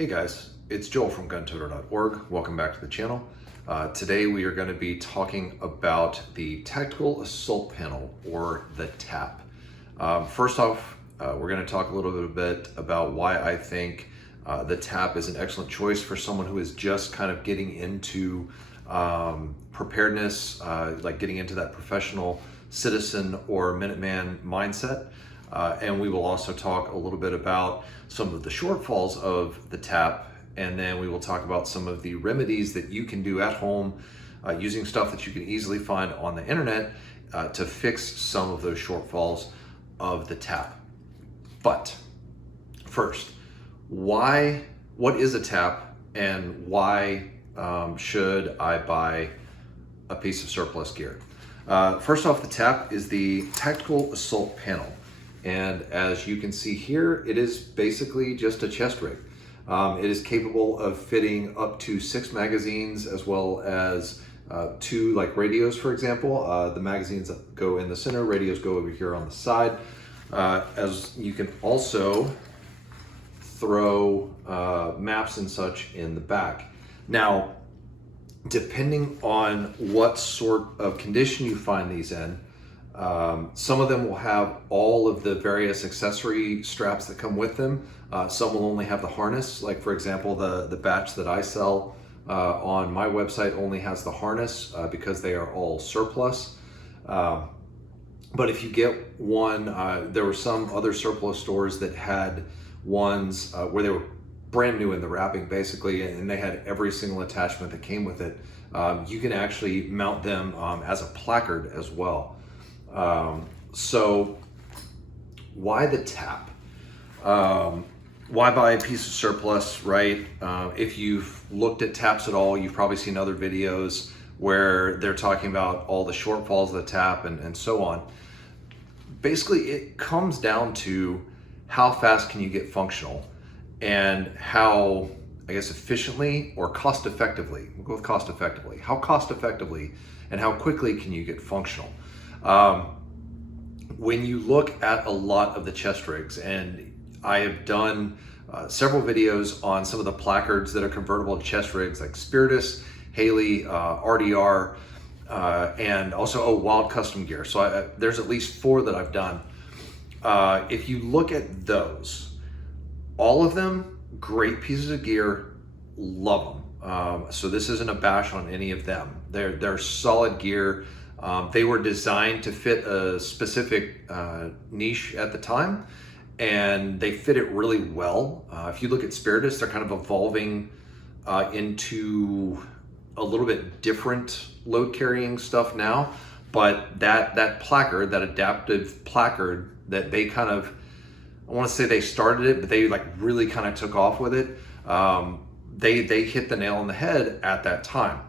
Hey guys, it's Joel from guntoter.org. Welcome back to the channel. Today we are going to be talking about the Tactical Assault Panel, or the TAP. First off, we're going to talk a little bit about why I think the TAP is an excellent choice for someone who is just kind of getting into preparedness, like getting into that professional citizen or Minuteman mindset. And we will also talk a little bit about some of the shortfalls of the TAP, and then we will talk about some of the remedies that you can do at home using stuff that you can easily find on the internet to fix some of those shortfalls of the TAP. But first, what is a TAP, and why should I buy a piece of surplus gear? First off, the TAP is the Tactical Assault Panel. And as you can see here, it is basically just a chest rig. It is capable of fitting up to 6 magazines, as well as 2 like radios, for example. The magazines go in the center, radios go over here on the side. As you can also throw maps and such in the back. Now, depending on what sort of condition you find these in, some of them will have all of the various accessory straps that come with them. Some will only have the harness. Like for example, the batch that I sell on my website only has the harness because they are all surplus. But if you get one, there were some other surplus stores that had ones where they were brand new in the wrapping basically, and they had every single attachment that came with it. You can actually mount them as a placard as well. So why the TAP? Why buy a piece of surplus, right? If you've looked at TAPs at all, you've probably seen other videos where they're talking about all the shortfalls of the TAP and so on. Basically, it comes down to how fast can you get functional, and how, I guess, efficiently or cost effectively. We'll go with cost effectively. How cost effectively and how quickly can you get functional? When you look at a lot of the chest rigs, and I have done several videos on some of the placards that are convertible to chest rigs, like Spiritus, Haley, RDR, and also Wild Custom Gear. So there's at least 4 that I've done. If you look at those, all of them, great pieces of gear, love them. So this isn't a bash on any of them. They're solid gear. They were designed to fit a specific niche at the time, and they fit it really well. If you look at Spiritus, they're kind of evolving into a little bit different load carrying stuff now, but that placard, that adaptive placard that they kind of, I want to say they started it, but they like really kind of took off with it. They hit the nail on the head at that time.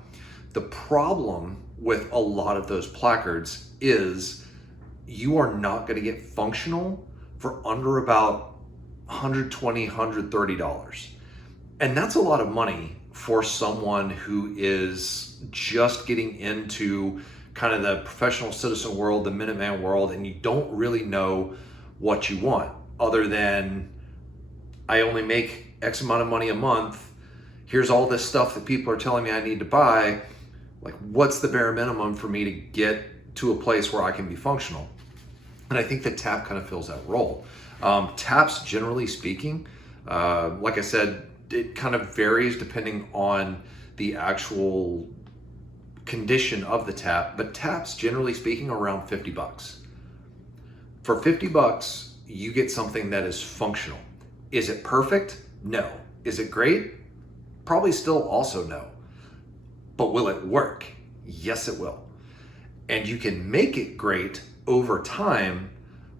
The problem with a lot of those placards is you are not going to get functional for under about $120, $130. And that's a lot of money for someone who is just getting into kind of the professional citizen world, the Minuteman world, and you don't really know what you want, other than I only make X amount of money a month. Here's all this stuff that people are telling me I need to buy. Like, what's the bare minimum for me to get to a place where I can be functional? And I think that TAP kind of fills that role. TAPs, generally speaking, like I said, it kind of varies depending on the actual condition of the TAP, but TAPs, generally speaking, are around 50 bucks. For 50 bucks, you get something that is functional. Is it perfect? No. Is it great? Probably still also no. But will it work? Yes, it will. And you can make it great over time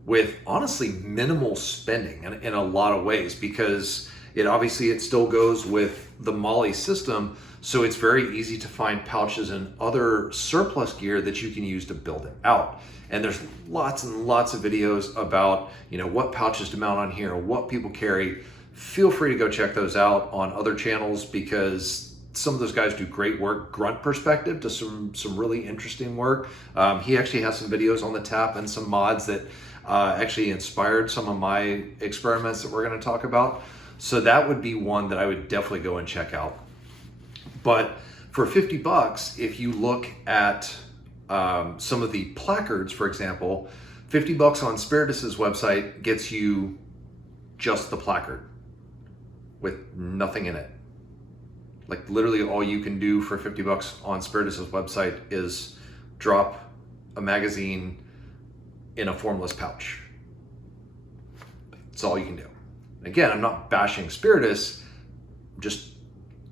with honestly minimal spending in a lot of ways, because it still goes with the MOLLE system. So it's very easy to find pouches and other surplus gear that you can use to build it out. And there's lots and lots of videos about, what pouches to mount on here, what people carry. Feel free to go check those out on other channels, because some of those guys do great work. Grunt Perspective does some really interesting work. He actually has some videos on the TAP and some mods that actually inspired some of my experiments that we're going to talk about. So that would be one that I would definitely go and check out. But for 50 bucks, if you look at some of the placards, for example, 50 bucks on Spiritus's website gets you just the placard with nothing in it. Like literally all you can do for 50 bucks on Spiritus's website is drop a magazine in a formless pouch. That's all you can do. And again, I'm not bashing Spiritus, I'm just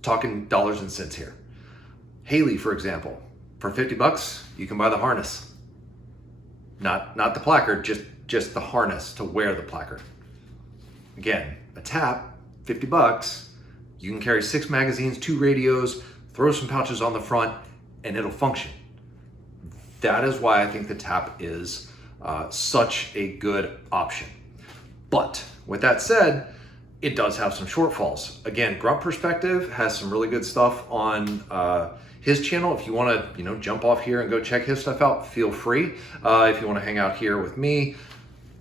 talking dollars and cents here. Haley, for example, for 50 bucks, you can buy the harness. Not the placard, just the harness to wear the placard. Again, a tap, 50 bucks, you can carry 6 magazines, 2 radios, throw some pouches on the front, and it'll function. That is why I think the tap is such a good option. But with that said, it does have some shortfalls. Again, Grunt Perspective has some really good stuff on his channel. If you want to, jump off here and go check his stuff out, feel free. If you want to hang out here with me,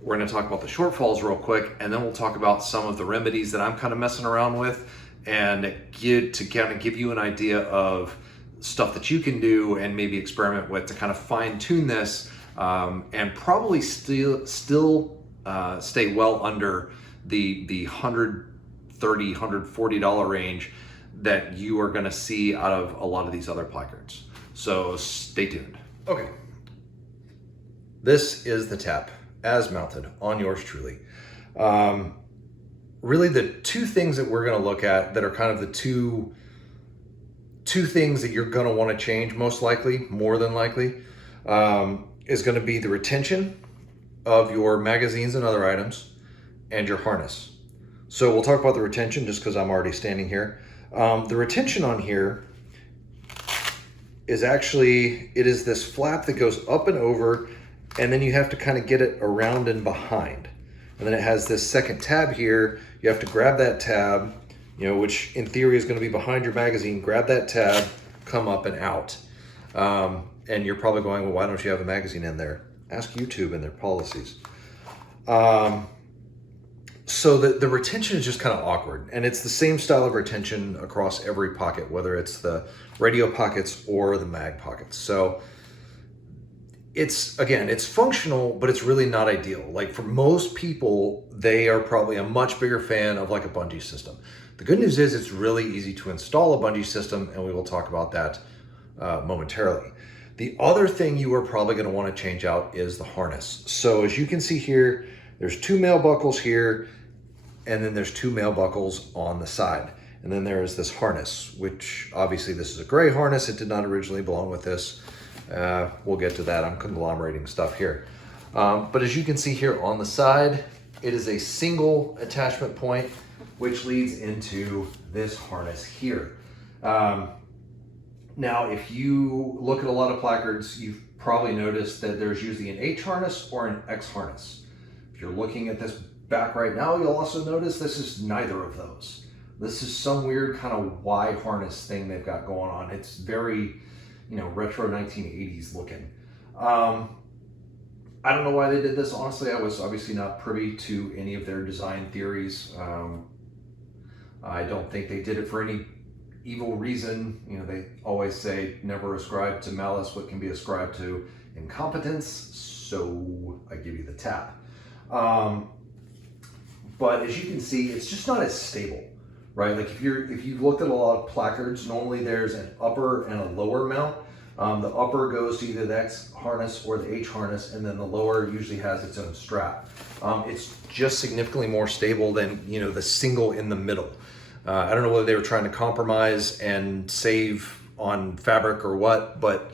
we're going to talk about the shortfalls real quick, and then we'll talk about some of the remedies that I'm kind of messing around with, and to kind of give you an idea of stuff that you can do and maybe experiment with to kind of fine tune this, and probably still stay well under the $130, $140 range that you are going to see out of a lot of these other placards. So stay tuned. Okay, this is the tap as mounted on yours truly. Really the two things that we're going to look at that are kind of the two things that you're going to want to change most likely, more than likely, is going to be the retention of your magazines and other items and your harness. So we'll talk about the retention just because I'm already standing here. The retention on here is actually, it is this flap that goes up and over, and then you have to kind of get it around and behind. And then it has this second tab here. You have to grab that tab, which in theory is going to be behind your magazine, grab that tab, come up and out. And you're probably going, well, why don't you have a magazine in there? Ask YouTube and their policies. So the retention is just kind of awkward, and it's the same style of retention across every pocket, whether it's the radio pockets or the mag pockets. So it's functional, but it's really not ideal. Like for most people, they are probably a much bigger fan of like a bungee system. The good news is it's really easy to install a bungee system, and we will talk about that momentarily. The other thing you are probably going to want to change out is the harness. So as you can see here, there's 2 male buckles here, and then there's 2 male buckles on the side. And then there is this harness, which obviously this is a gray harness. It did not originally belong with this. We'll get to that. I'm conglomerating stuff here. But as you can see here on the side, it is a single attachment point, which leads into this harness here. Now, if you look at a lot of placards, you've probably noticed that there's usually an H harness or an X harness. If you're looking at this back right now, you'll also notice this is neither of those. This is some weird kind of Y harness thing they've got going on. It's very, retro 1980s looking. I don't know why they did this. Honestly, I was obviously not privy to any of their design theories. I don't think they did it for any evil reason. They always say never ascribe to malice what can be ascribed to incompetence. So I give you the tap. But as you can see, it's just not as stable, right? Like if you've looked at a lot of placards, normally there's an upper and a lower mount. The upper goes to either the X harness or the H harness, and then the lower usually has its own strap. It's just significantly more stable than the single in the middle. I don't know whether they were trying to compromise and save on fabric or what, but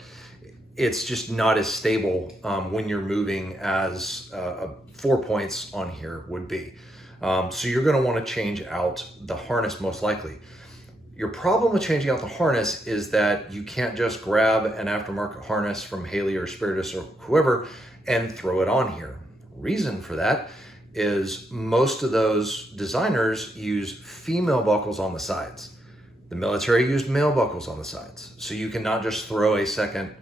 it's just not as stable when you're moving as 4 points on here would be. So you're going to want to change out the harness most likely. Your problem with changing out the harness is that you can't just grab an aftermarket harness from Haley or Spiritus or whoever and throw it on here. Reason for that is most of those designers use female buckles on the sides. The military used male buckles on the sides. So you cannot just throw a second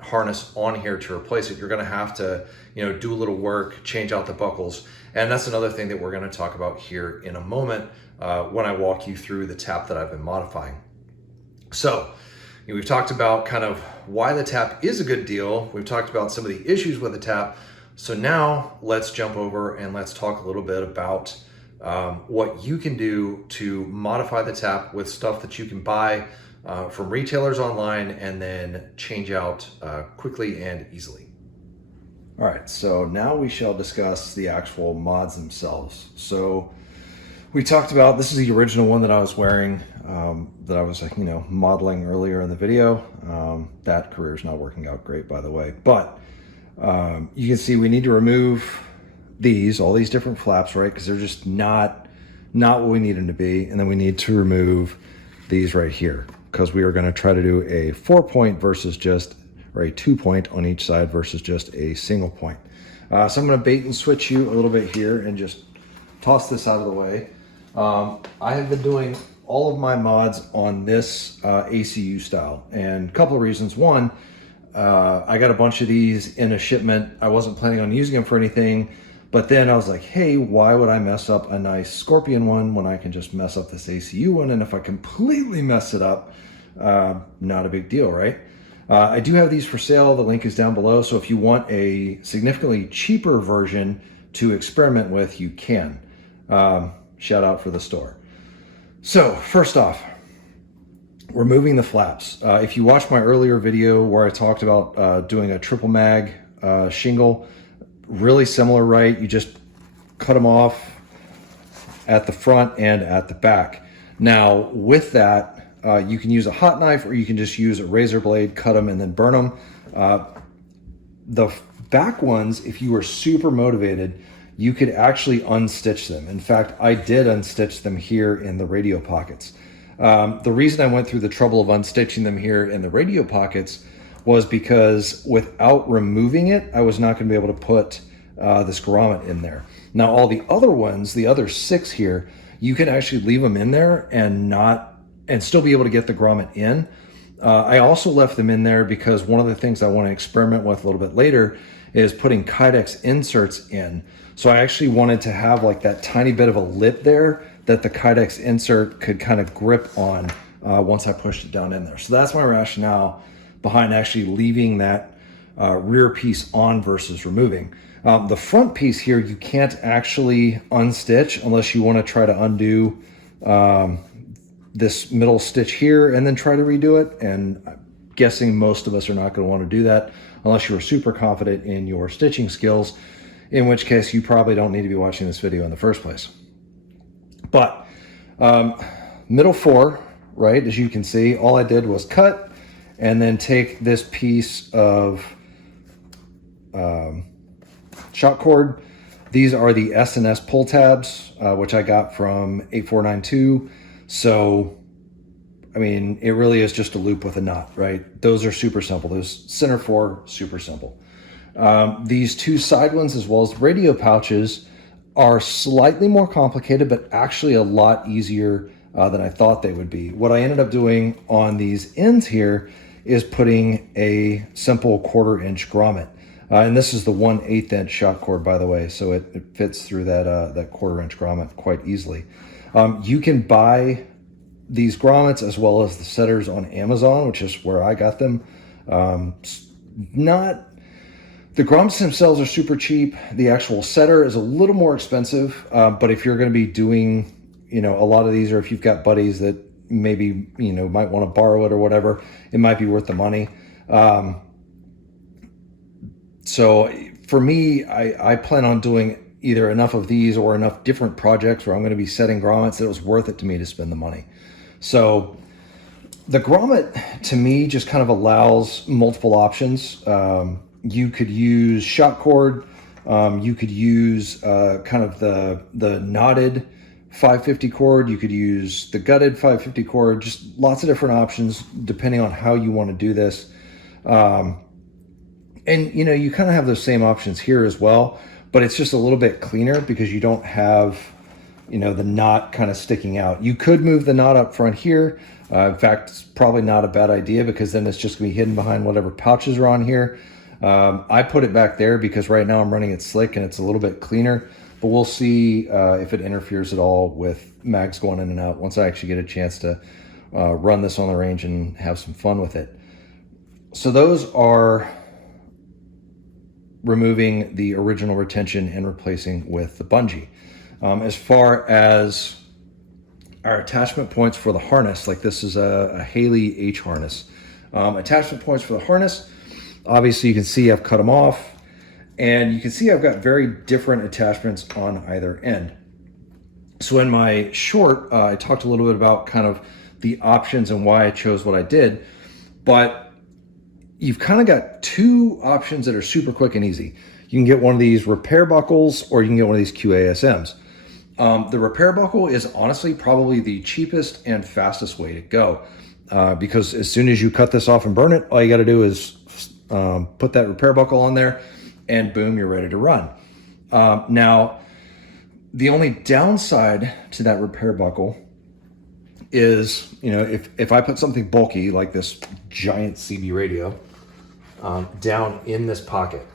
harness on here to replace it, you're going to have to, do a little work, change out the buckles. And that's another thing that we're going to talk about here in a moment when I walk you through the tap that I've been modifying. So we've talked about kind of why the tap is a good deal. We've talked about some of the issues with the tap. So now let's jump over and let's talk a little bit about what you can do to modify the tap with stuff that you can buy from retailers online and then change out quickly and easily. All right, so now we shall discuss the actual mods themselves. So we talked about, this is the original one that I was wearing, that I was modeling earlier in the video. That career is not working out great, by the way, but you can see we need to remove all these different flaps, right? Because they're just not what we need them to be. And then we need to remove these right here, because we are going to try to do a 4-point versus just, or a 2-point on each side versus just a single point. So I'm going to bait and switch you a little bit here and just toss this out of the way. I have been doing all of my mods on this ACU style, and a couple of reasons. One, I got a bunch of these in a shipment. I wasn't planning on using them for anything, but then I was like, hey, why would I mess up a nice Scorpion one when I can just mess up this ACU one? And if I completely mess it up, not a big deal, right? I do have these for sale. The link is down below. So if you want a significantly cheaper version to experiment with, you can. Shout out for the store. So first off, removing the flaps. If you watched my earlier video where I talked about doing a triple mag shingle, really similar, right? You just cut them off at the front and at the back. Now with that, you can use a hot knife or you can just use a razor blade, cut them and then burn them. The back ones, if you were super motivated, you could actually unstitch them. In fact, I did unstitch them here in the radio pockets. The reason I went through the trouble of unstitching them here in the radio pockets was because without removing it, I was not going to be able to put this grommet in there. Now, all the other ones, the other 6 here, you can actually leave them in there and still be able to get the grommet in. I also left them in there because one of the things I want to experiment with a little bit later is putting Kydex inserts in. So I actually wanted to have like that tiny bit of a lip there that the Kydex insert could kind of grip on once I pushed it down in there. So that's my rationale behind actually leaving that rear piece on versus removing. The front piece here, you can't actually unstitch unless you want to try to undo this middle stitch here and then try to redo it. And I'm guessing most of us are not going to want to do that unless you're super confident in your stitching skills, in which case you probably don't need to be watching this video in the first place. But middle 4, right, as you can see, all I did was cut and then take this piece of shock cord. These are the S&S pull tabs, which I got from 8492. So, I mean, it really is just a loop with a knot, right? Those are super simple. Those center 4, super simple. These 2 side ones, as well as the radio pouches, are slightly more complicated, but actually a lot easier than I thought they would be. What I ended up doing on these ends here is putting a simple 1/4 inch grommet. And this is the 1/8 inch shock cord, by the way, so it fits through that 1/4 inch grommet quite easily. You can buy these grommets as well as the setters on Amazon, which is where I got them. The grommets themselves are super cheap. The actual setter is a little more expensive, but if you're going to be doing, a lot of these, or if you've got buddies that maybe, might want to borrow it or whatever, it might be worth the money. So for me, I plan on doing either enough of these or enough different projects where I'm going to be setting grommets that it was worth it to me to spend the money. So the grommet to me just kind of allows multiple options. You could use shock cord. You could use kind of the knotted 550 cord. You could use the gutted 550 cord. Just lots of different options depending on how you want to do this. And you kind of have those same options here as well, but it's just a little bit cleaner because you don't have you know, the knot kind of sticking out. You could move the knot up front here. In fact, it's probably not a bad idea because then it's just gonna be hidden behind whatever pouches are on here. I put it back there because right now I'm running it slick and it's a little bit cleaner, but we'll see if it interferes at all with mags going in and out once I actually get a chance to run this on the range and have some fun with it. So those are removing the original retention and replacing with the bungee. As far as our attachment points for the harness, like this is a Haley H harness. Attachment points for the harness, obviously you can see I've cut them off, and you can see I've got very different attachments on either end. So in my short, I talked a little bit about kind of the options and why I chose what I did, but you've kind of got two options that are super quick and easy. You can get one of these repair buckles or you can get one of these QASMs. The repair buckle is honestly probably the cheapest and fastest way to go because as soon as you cut this off and burn it, all you got to do is put that repair buckle on there and boom, you're ready to run. Now, the only downside to that repair buckle is, you know, if I put something bulky like this giant CB radio down in this pocket,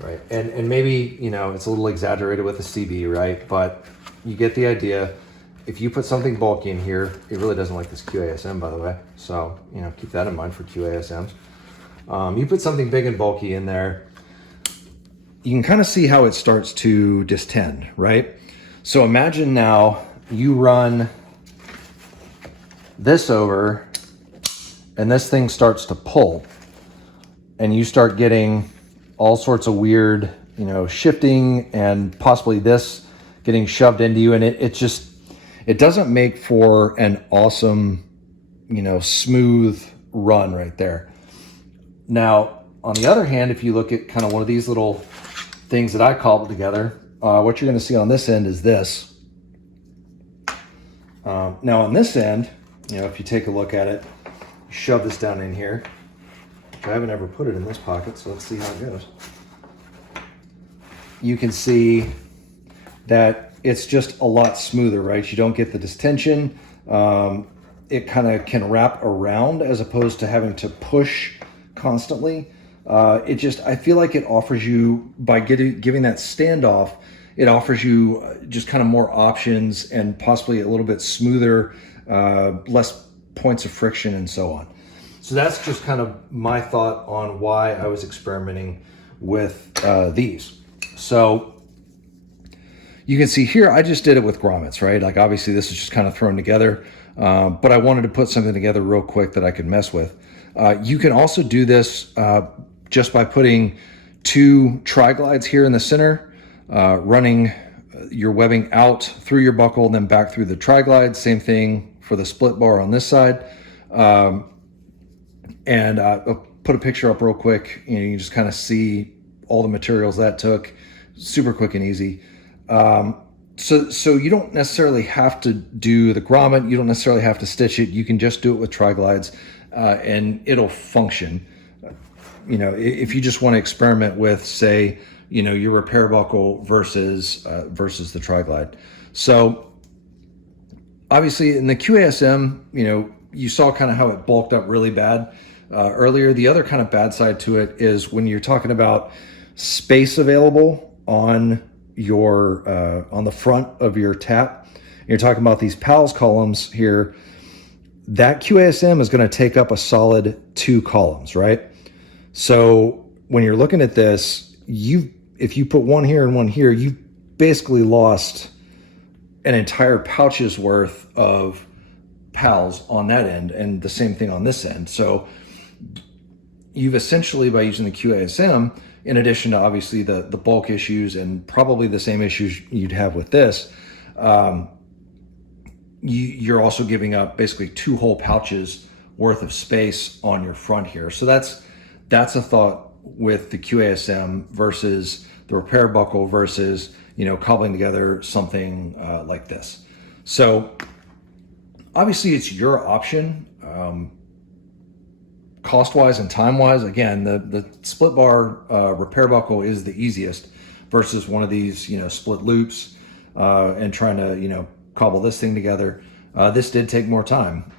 right? And maybe, you know, it's a little exaggerated with the CB, right? But you get the idea. If you put something bulky in here, it really doesn't like this QASM, by the way. So, you know, keep that in mind for QASMs. You put something big and bulky in there, you can kind of see how it starts to distend, right? So imagine now you run this over and this thing starts to pull and you start getting all sorts of weird, you know, shifting and possibly this getting shoved into you. And it doesn't make for an awesome, you know, smooth run right there. Now, on the other hand, if you look at kind of one of these little things that I cobbled together, what you're going to see on this end is this. Now on this end, you know, if you take a look at it, shove this down in here. I haven't ever put it in this pocket, so let's see how it goes. You can see that it's just a lot smoother, right? You don't get the distension. It kind of can wrap around as opposed to having to push constantly. I feel like it offers you, by giving that standoff, it offers you just kind of more options and possibly a little bit smoother, less points of friction and so on. So that's just kind of my thought on why I was experimenting with these. So you can see here, I just did it with grommets, right? Like obviously this is just kind of thrown together, but I wanted to put something together real quick that I could mess with. You can also do this just by putting two tri-glides here in the center, running your webbing out through your buckle and then back through the tri-glide. Same thing for the split bar on this side. And I'll put a picture up real quick. You know, you can just kind of see all the materials that took. Super quick and easy. So you don't necessarily have to do the grommet. You don't necessarily have to stitch it. You can just do it with tri-glides and it'll function. You know, if you just want to experiment with, say, you know, your repair buckle versus the tri-glide. So obviously in the QASM, you know, you saw kind of how it bulked up really bad earlier. The other kind of bad side to it is when you're talking about space available on your on the front of your tap, you're talking about these PALS columns here, that QASM is going to take up a solid 2 columns, right? So when you're looking at this, if you put one here and one here, you've basically lost an entire pouch's worth of PALs on that end, and the same thing on this end. So you've essentially, by using the QASM, in addition to obviously the bulk issues and probably the same issues you'd have with this, you're also giving up basically 2 whole pouches worth of space on your front here. So that's a thought with the QASM versus the repair buckle versus, you know, cobbling together something like this. So obviously it's your option. Cost-wise and time-wise, again, the split bar repair buckle is the easiest, versus one of these, split loops and trying to, cobble this thing together. This did take more time,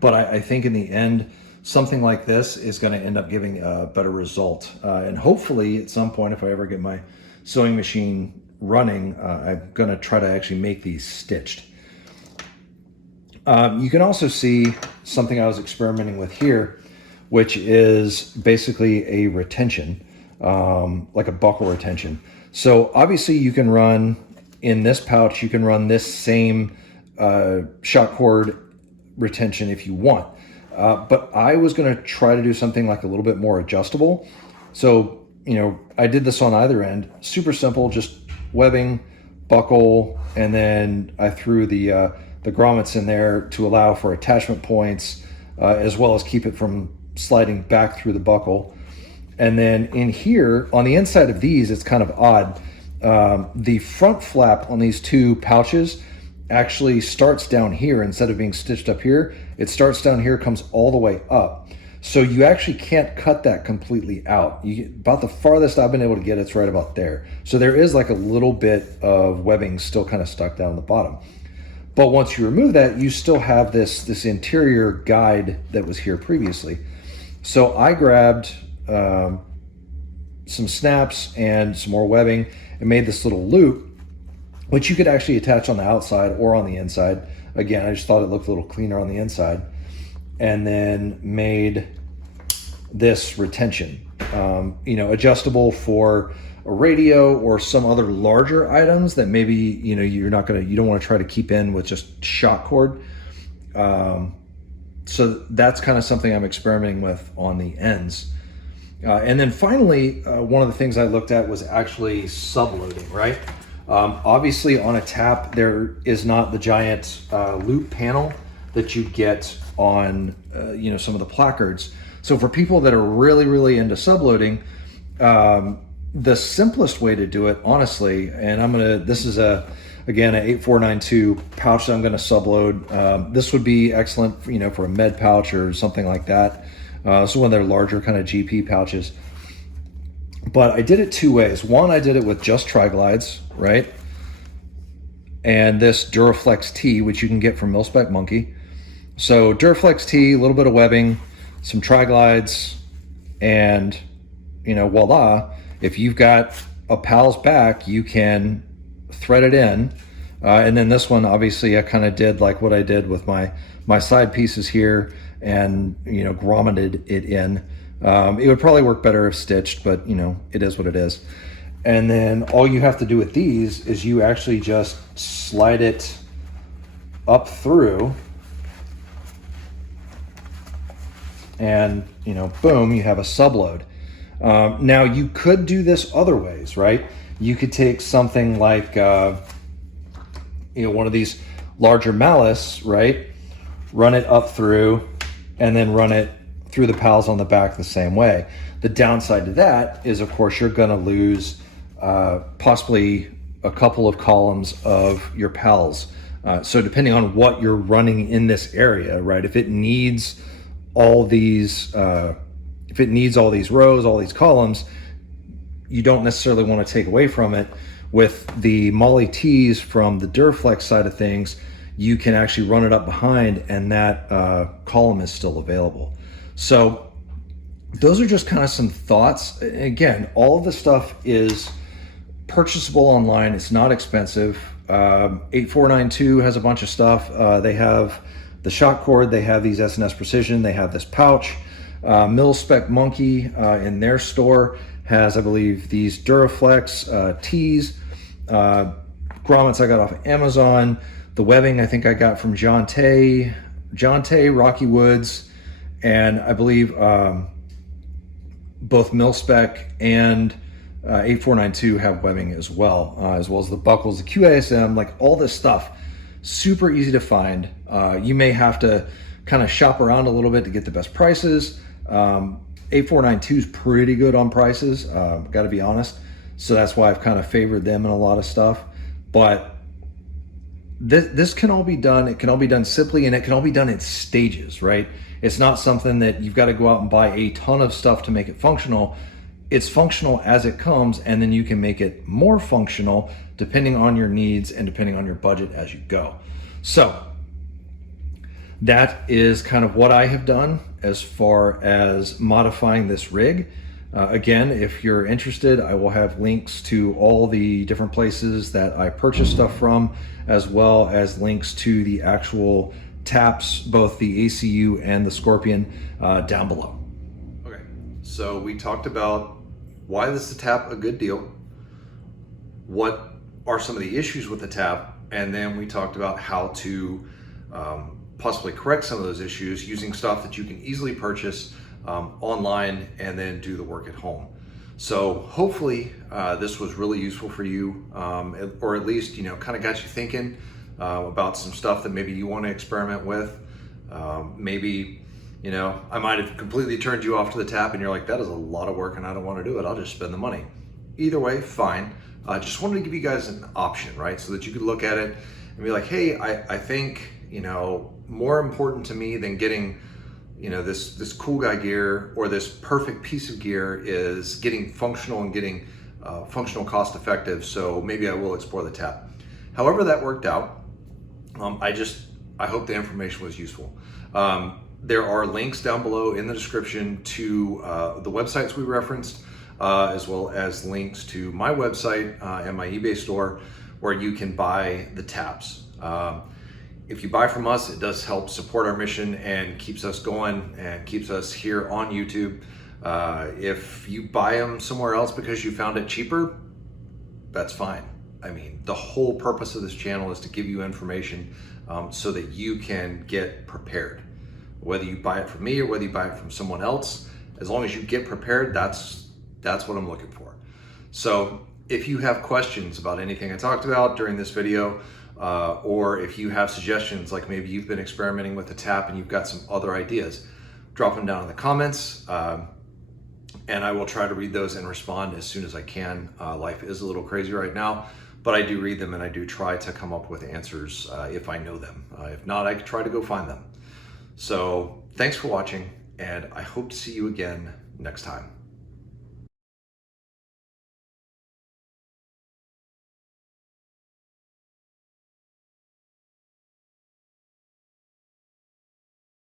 but I think in the end, something like this is going to end up giving a better result. And hopefully at some point, if I ever get my sewing machine running, I'm going to try to actually make these stitched. You can also see something I was experimenting with here, which is basically a retention, like a buckle retention. So obviously you can run in this pouch, you can run this same shot cord retention if you want. But I was going to try to do something like a little bit more adjustable. So, I did this on either end, super simple, just webbing, buckle, and then I threw the grommets in there to allow for attachment points, as well as keep it from sliding back through the buckle. And then in here, on the inside of these, it's kind of odd. The front flap on these two pouches actually starts down here instead of being stitched up here. It starts down here, comes all the way up. So you actually can't cut that completely out. About the farthest I've been able to get, it's right about there. So there is like a little bit of webbing still kind of stuck down the bottom. But once you remove that, you still have this interior guide that was here previously. So I grabbed some snaps and some more webbing and made this little loop, which you could actually attach on the outside or on the inside. Again, I just thought it looked a little cleaner on the inside. And then made this retention, adjustable for a radio or some other larger items that maybe, you don't want to try to keep in with just shot cord. So that's kind of something I'm experimenting with on the ends. And then finally, one of the things I looked at was actually subloading, right? Obviously on a tap, there is not the giant loop panel that you get on, some of the placards. So for people that are really, really into subloading, the simplest way to do it, honestly, and this is again, an 8492 pouch that I'm gonna subload. This would be excellent, for a med pouch or something like that. So one of their larger kind of GP pouches. But I did it two ways. One, I did it with just Tri-Glides, right? And this Duraflex T, which you can get from MILSPEC Monkey. So Duraflex T, a little bit of webbing, some Tri-Glides, and voila. If you've got a pal's back, you can thread it in. And then this one, obviously, I kind of did like what I did with my side pieces here and, grommeted it in. It would probably work better if stitched, but it is what it is. And then all you have to do with these is you actually just slide it up through and, boom, you have a subload. Now you could do this other ways, right? You could take something like, one of these larger mallets, right? Run it up through and then run it through the pals on the back the same way. The downside to that is, of course, you're going to lose possibly a couple of columns of your pals. So depending on what you're running in this area, right? If it needs all these rows, all these columns, you don't necessarily want to take away from it. With the Molly T's from the Duraflex side of things, you can actually run it up behind and that column is still available. So those are just kind of some thoughts. Again, all of the stuff is purchasable online. It's not expensive. 8492 has a bunch of stuff. They have the shot cord, they have these S&S Precision, they have this pouch. MILSPEC Monkey in their store has, I believe, these Duraflex tees. Grommets I got off of Amazon. The webbing I think I got from John Tay, Rocky Woods, and I believe both MILSPEC and 8492 have webbing as well as the buckles, the QASM, like all this stuff. Super easy to find. You may have to kind of shop around a little bit to get the best prices. 8492 is pretty good on prices, got to be honest. So that's why I've kind of favored them in a lot of stuff. But this can all be done. It can all be done simply, and it can all be done in stages, right? It's not something that you've got to go out and buy a ton of stuff to make it functional. it's functional as it comes, and then you can make it more functional depending on your needs and depending on your budget as you go. So that is kind of what I have done as far as modifying this rig. Again, if you're interested, I will have links to all the different places that I purchase stuff from, as well as links to the actual taps, both the ACU and the Scorpion, down below. Okay, so we talked about why is the tap a good deal, what are some of the issues with the tap, and then we talked about how to possibly correct some of those issues using stuff that you can easily purchase online and then do the work at home. So hopefully this was really useful for you, or at least, kind of got you thinking about some stuff that maybe you want to experiment with. Maybe, I might have completely turned you off to the tap and you're like, that is a lot of work and I don't want to do it. I'll just spend the money. Either way, fine. Just wanted to give you guys an option, right? So that you could look at it and be like, hey, I think, more important to me than getting this cool guy gear or this perfect piece of gear is getting functional and getting functional cost effective. So maybe I will explore the tap. However that worked out, I hope the information was useful. There are links down below in the description to the websites we referenced, as well as links to my website and my eBay store where you can buy the taps. If you buy from us, it does help support our mission and keeps us going and keeps us here on YouTube. If you buy them somewhere else because you found it cheaper, that's fine. I mean, the whole purpose of this channel is to give you information so that you can get prepared. Whether you buy it from me or whether you buy it from someone else, as long as you get prepared, that's what I'm looking for. So if you have questions about anything I talked about during this video, or if you have suggestions, like maybe you've been experimenting with the tap and you've got some other ideas, drop them down in the comments, and I will try to read those and respond as soon as I can. Life is a little crazy right now, but I do read them and I do try to come up with answers if I know them. If not, I try to go find them. So thanks for watching, and I hope to see you again next time.